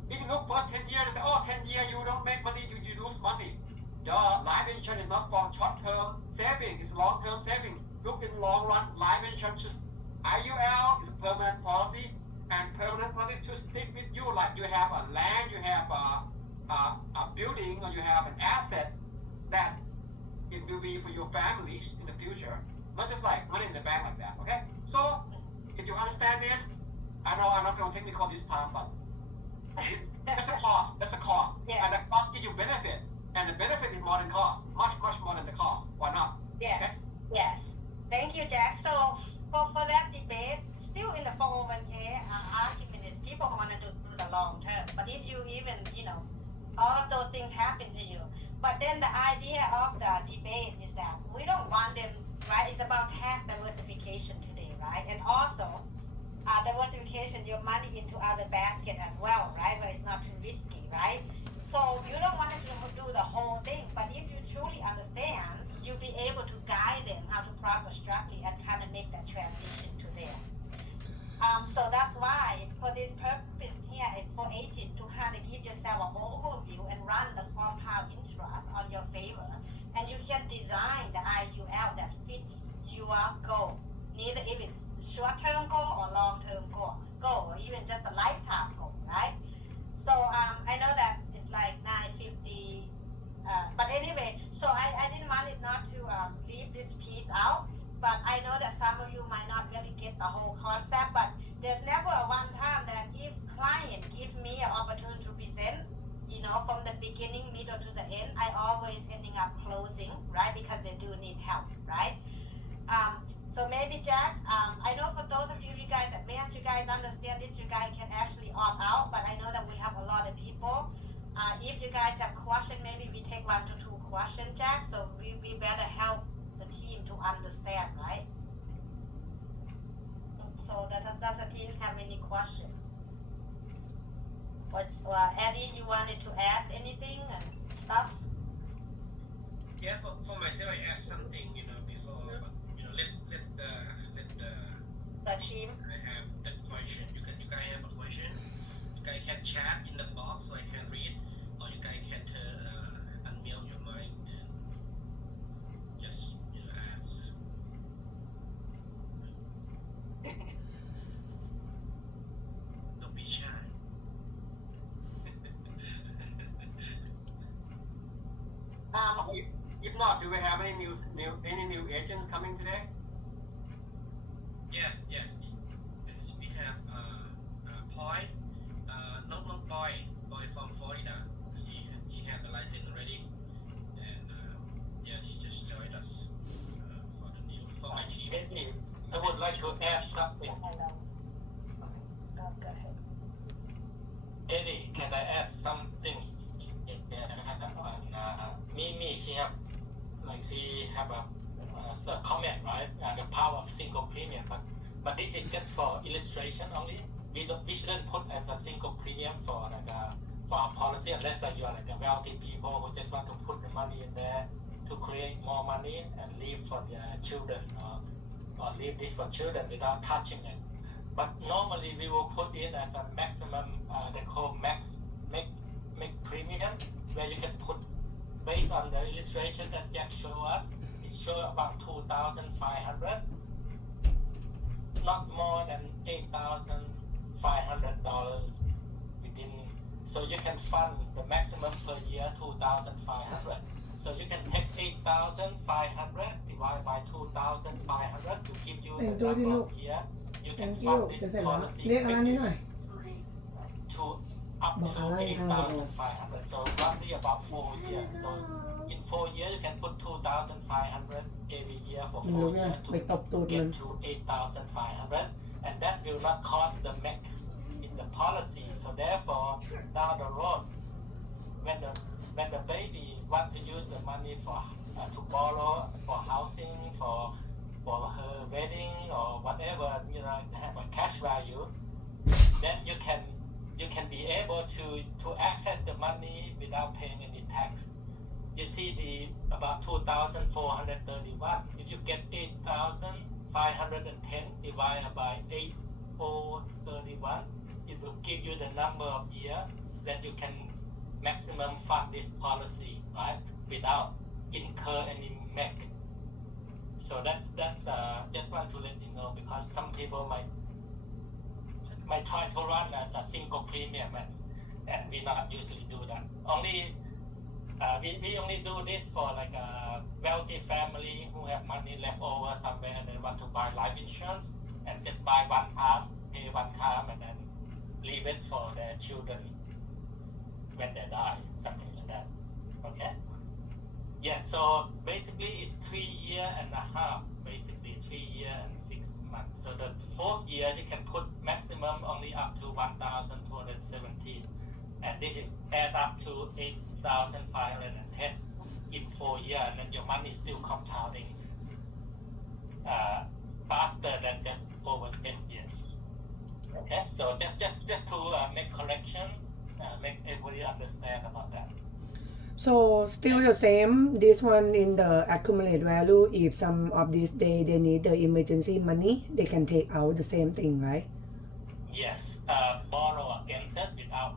if you look first 10 years, 10 years you don't make money, you lose money. The life insurance is not for short-term saving, it's long-term saving. Look in long run, life insurance IUL is a permanent policy, and permanent policy to stick with you. Like you have a land, you have a building, or you have an asset that it will be for your families in the future. Not just like money in the bank like that, okay? So if you understand this, I know I'm not going technical this time, but that's a cost. That's a cost. Yeah. And the cost gives you benefit, and the benefit is more than cost, much more than the cost. Why not? Yes, yes. Thank you, Jack. So for that debate, still in the 401k argument is people want to do the long term. But if you even, all of those things happen to you. But then the idea of the debate is that we don't want them, right? It's about tax diversification today, right? And also diversification your money into other basket as well, right? Where it's not too risky, right? So you don't want to do the whole thing, but if you truly understand, you'll be able to guide them how to proper structure and kind of make that transition to there. So that's why for this purpose here is for agent to kind of give yourself an overview and run the compound interest on your favor, and you can design the IUL that fits your goal, neither if it's short-term goal or long-term goal, or even just a lifetime goal, right? So I know that it's like 9:50, but anyway, so I didn't want it not to leave this piece out, but I know that some of you might not really get the whole concept, but there's never a one time that if client give me an opportunity to present, from the beginning, middle to the end, I always ending up closing, right? Because they do need help, right? So maybe Jack, I know for those of you guys advanced, you guys understand this, you guys can actually opt out, but I know that we have a lot of people. If you guys have questions, maybe we take 1 to 2 questions, Jack, so we better help the team to understand, right? So does the team have any questions? Eddie, you wanted to add anything and stuff? Yeah, for myself, I add something, before, but let The team? I have that question. You guys have a question. You guys can chat in the box so I can read, or you guys can unmute your mic and just ask. Don't be shy. If not, do we have any new agents coming today? Yes. We have Poi, not Poi from Florida. She had the license already, and she just joined us for my team. Maybe I would like to add something. Go ahead. Eddie, can I add something? Mimi, she have a comment, right? The power of single premium, but this is just for illustration only. We shouldn't put as a single premium for our policy unless you are a wealthy people who just want to put the money in there to create more money and leave for their children or leave this for children without touching it. But normally we will put in as a maximum, they call make premium, where you can put based on the illustration that Jack showed us. It shows about 2,500, not more than $8,500 within. So you can fund the maximum per year 2,500. So you can take 8,500 divided by 2,500 to give you the number of year. You can fund this policy to up to 8,500. So roughly about 4 years. So in 4 years, you can put 2,500 every year for 4 years to get to 8,500, and that will not cost the MEC in the policy. So therefore, down the road, when the baby want to use the money for to borrow for housing, for her wedding or whatever, have a cash value, then you can be able to access the money without paying any tax. You see about 2,431. If you get 8,510 divided by 8,431, it will give you the number of years that you can maximum fund this policy, right? Without incur any MEC. So that's just want to let you know, because some people might try to run as a single premium, and we not usually do that. Only we only do this for like a wealthy family who have money left over somewhere. They want to buy life insurance and just buy one time, pay one time, and prevent for their children when they die, something like that. Okay. Yes. So basically, it's 3 years and a half. Basically, 3 years and 6 months. So the 4th year you can put maximum only up to 1,217, and this is add up to 8,510 in 4 years, and then your money is still compounding faster than just over 10 years. Okay, so just to make correction, make everybody understand about that. So still the same, this one in the accumulate value, if some of these day they need the emergency money, they can take out the same thing, right? Yes, borrow against it without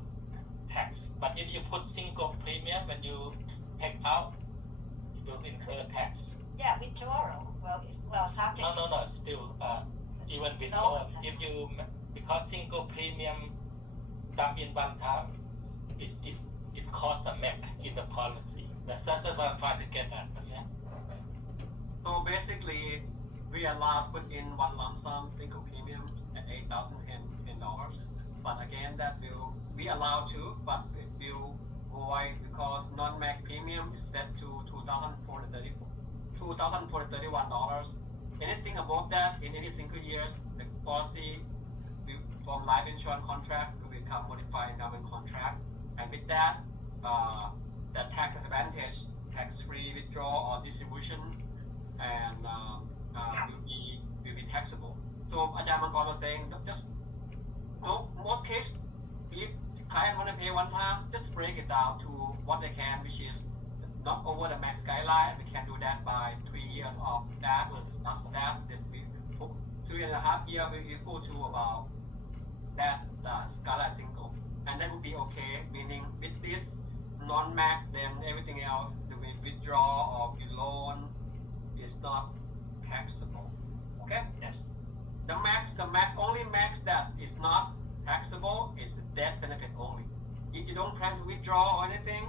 tax. But if you put single premium, when you take out, you will incur tax. Yeah, withdrawal. Well, subject. No, still, even with No. loan, if you, because single premium dump in one time, it costs a MEC in the policy. That's what I'm trying to get at, okay? So basically, we allow put in one lump sum single premium at $8,010. But again, that will we allow to, but it will void because non-MAC premium is set to $2,431. Anything above that in any single years, the policy will, from life insurance contract will become modified endowment contract, and with that, the tax advantage, tax-free withdrawal or distribution, and will be taxable. So Ajahn Mankor was saying, just no, most cases, if client want to pay one time, just break it down to what they can, which is not over the max guideline. We can do that by 3 years of that. After that, this will 3.5 years will equal to about that's the guideline single, and that would be okay. Meaning with this non-max, then everything else, the withdraw or the loan is not taxable. Okay. Yes. The only max that is not taxable is the death benefit only. If you don't plan to withdraw or anything,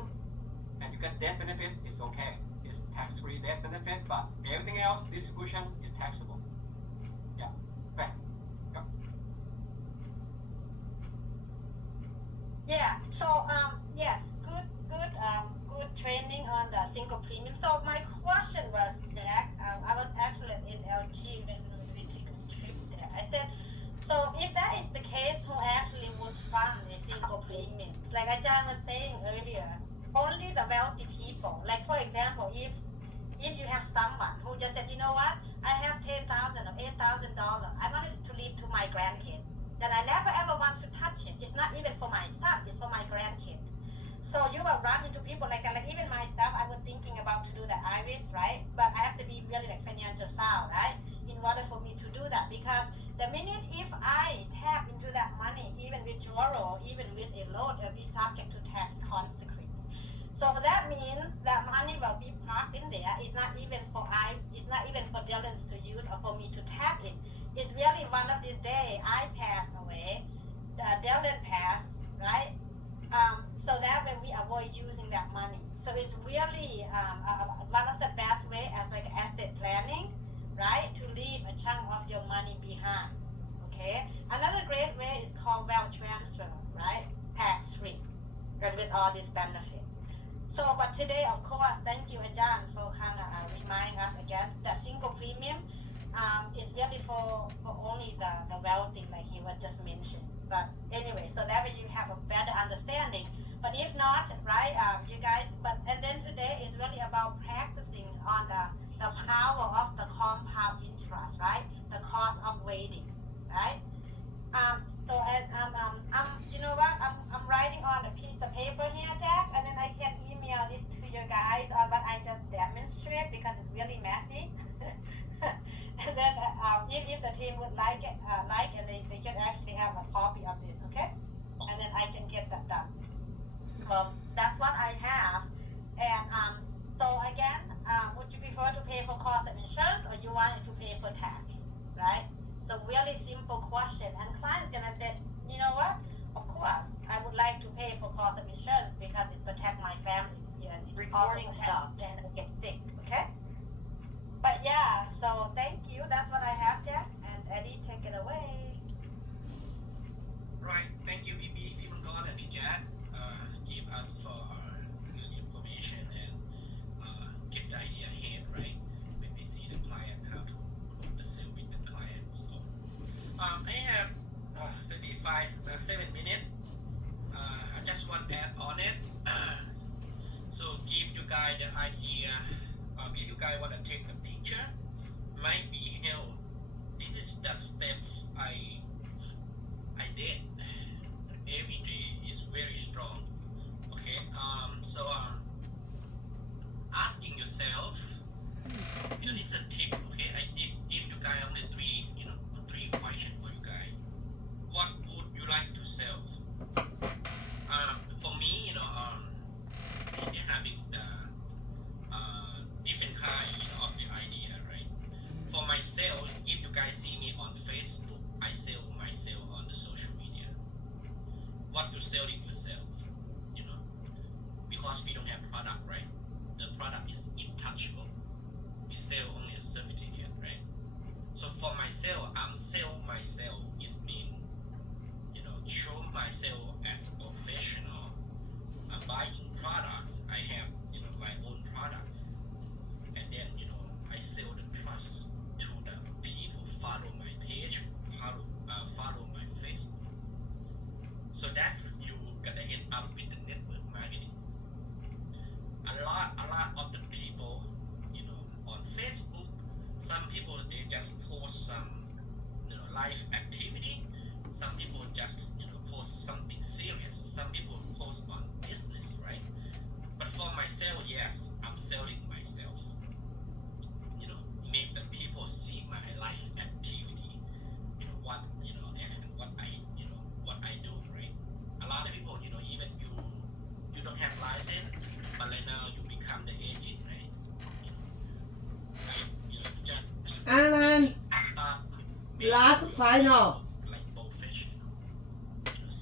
and you get death benefit, it's okay. It's tax-free death benefit, but everything else, distribution is taxable. Yeah. Okay. Yep. Yeah. So yes, good training on the single premium. So my question was, Jack, I was actually in LG when we took a trip there. I said, so if that is the case, who actually would fund a single premium? Like Ajahn was saying earlier, only the wealthy people. Like for example, if you have someone who just said, you know what, I have $10,000 or $8,000, I wanted to leave to my grandkid, then I never ever want to touch it. It's not even for my son, it's for my grandkid. So you will run into people like that. Like even myself, I was thinking about to do the IRIS, right? But I have to be really like financial sound, right? In order for me to do that, because the minute if I tap into that money, even withdrawal, even with a loan, it will be subject to tax consequence. So that means that money will be parked in there. It's not even for Dylan's to use or for me to tap in. It's really one of these days I pass away, Dylan passed, right? So that way we avoid using that money. So it's really one of the best way as like estate planning, right? To leave a chunk of your money behind. Okay. Another great way is called wealth transfer, right? Tax free, and with all this benefit. So, but today, of course, thank you, Ajahn, for kind of reminding us again that single premium is really for only the wealthy, like he was just mentioned. But anyway, so that way you have a better understanding. But if not, right, you guys, and then today is really about practicing on the power of the compound interest, right? The cost of waiting, right? So and you know what? I'm writing on a piece of paper here, Jack, and then I can email this to you guys. But I just demonstrate because it's really messy. And then if the team would like it, and they can actually have a copy of this, okay? And then I can get that done. Well, that's what I have. And so again, would you prefer to pay for cost of insurance or you wanted to pay for tax, right? So really simple question. And client's gonna say, you know what? Of course, I would like to pay for cost of insurance because it protects my family. And it Recording also stopped. and I get sick, okay? But yeah, so thank you. That's what I have, Jack. And Eddie, take it away. Right. Thank you, people. 7 minutes. I just want to add on it. So give you guys the idea. If you guys want to take the picture, might be help. This is the steps I did. Every day is very strong. Okay. So asking yourself. This is a tip, okay? I give you guys only three questions for you guys. What would you like to sell? For me, they having the different kind, of the idea, right? For myself, if you guys see me on Facebook, I sell myself on the social media. What you selling yourself, because we don't have product, right? The product is intouchable. We sell only a certificate, right? So for myself, I'm sell myself. It means, show myself as professional. Buying products, I have, my own products, and then, I sell the trust to the people follow my page, follow my Facebook. So that's you gonna end up with the network marketing. A lot of the people, on Facebook, some people they just post some, life activity. Some people just, post something serious. Some people post on business, right? But for myself, yes, I'm selling myself. Make the people see my life activity. And what I do, right? A lot of people, even you don't have license, but right now you become the agent, right? Just Alan, start last final. like professional.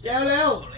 เร็วๆ